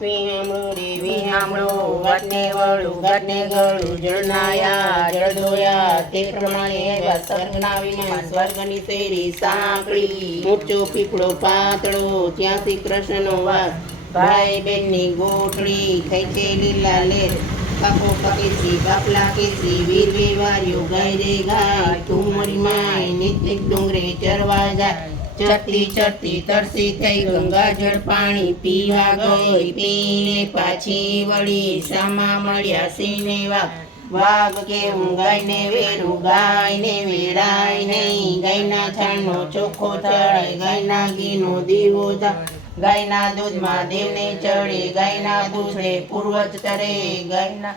વિહામણું રે વિહામણું, ઘટને વળું ઘટને ગળું, જળનાયા જળ ધોયા તે પ્રમાણે એવા સ્વર્ગના વિમાન, સ્વર્ગની શેરી સાંકળી, ઊંચો પીપળો પાતળો, ત્યાંથી કૃષ્ણનો વાસ, ભાઈ બહેનની ગોઠડી, થઈ છે લીલા લેર, કાપો પકેસી બાપલા કેસી, વીર વેવાર્યો ગાય રે ગાય, તું મારી માય નિત્ય ડુંગરે ચરવા જાય, ચડતી ચડતી તરસી થઈ ગંગા જળ પાણી પીવા ગઈ, પીને પાછી વળી સામા મળ્યા સિંહને વાઘ કેવું ગાયને વેરું, ગાયને વેરાય નહીં, ગાયના છાણનો ચોખ્ખો ચડે, ગાયના ઘીનો દીવો થાય, ગાયના દૂધમાં દેવને ચડે, ગાયના દૂધે પૂર્વજ તરે, ગાયના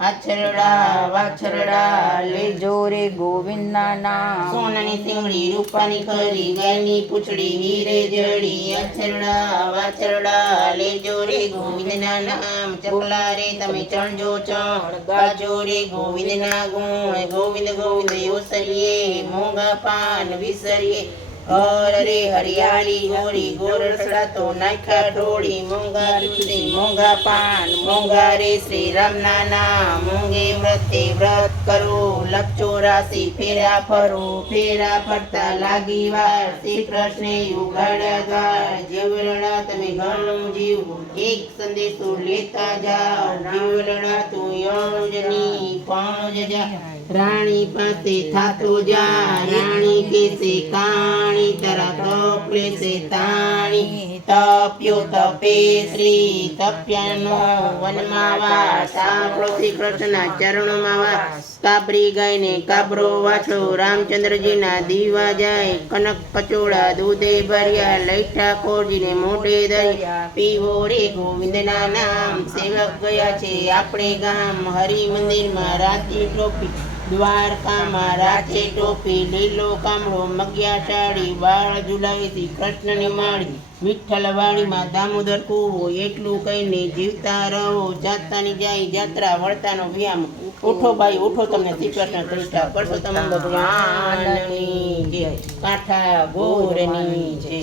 આછરડા વાછરડા લેજો રે ગોવિંદના નામ, સોનાની સિંગડી રૂપાની ખરી, ગાયની પૂંછડી હીરે જડી, આછરડા વાછરડા લેજો રે ગોવિંદના નામ, ચકલા રે તમે ચણજો ચણ, ગાજો રે ગોવિંદના ગુણ, ગોવિંદ ગોવિંદ ઓસરીએ, મોંઘા પાન વિસરીએ, હર રે હરિયાળી ગોરી, ગોરસડા તો નાખ્યા ઢોળી, મોંઘા તુલસી મોંઘા પાન, મોંઘા રે શ્રી રામના નામ, મોંઘે વ્રતે વ્રત કરો, લખ 84 ફેરા ફરો, ફેરા ફરતા લાગી વાર, શ્રી કૃષ્ણે ઉગાડ્યા દ્વાર, જીવલડા તમે ઘણું જીવ, એક સંદેશો લેતા જાઓ, જીવલડા તું યણુજની પણ જા, રાણી પાસે થાતો જા, રાણી કેસે કાણી, તારા તપ લેશે તાણી, તપ્યો તપે શ્રી, તપ્યાનો વનમાં વાસ, સાંભળો શ્રી કૃષ્ણના ચરણોમાં વાસ, કાબરી ગાયને કાબરો વાછો, રામચંદ્રજીના દીવા જાય, કનક કચોળા દૂધે ભર્યા, લઈ ઠાકોરજીને મોઢે દર્યા, પીવો રે ગોવિંદના નામ, સેવક ગયા છે આપણે ગામ, હરિ મંદિરમાં રાતી ટોપી, દ્વારકામાં રાખે ટોપી, લીલો કામળો મગ્યા સાડી, બાળ ઝુલાવી કૃષ્ણની માળી, વિઠ્ઠલ વાડીમાં દામોદર કૂવો, એટલું કહીને જીવતા રહો, જાતાની જાય જાત્રા વળતાનો વ્યામ, ઉઠો ભાઈ ઉઠો, તમને શ્રી કૃષ્ણ પ્રતિષ્ઠા પરસોત્તમ ભગવાનની જય, કાંઠા ગોરની જય.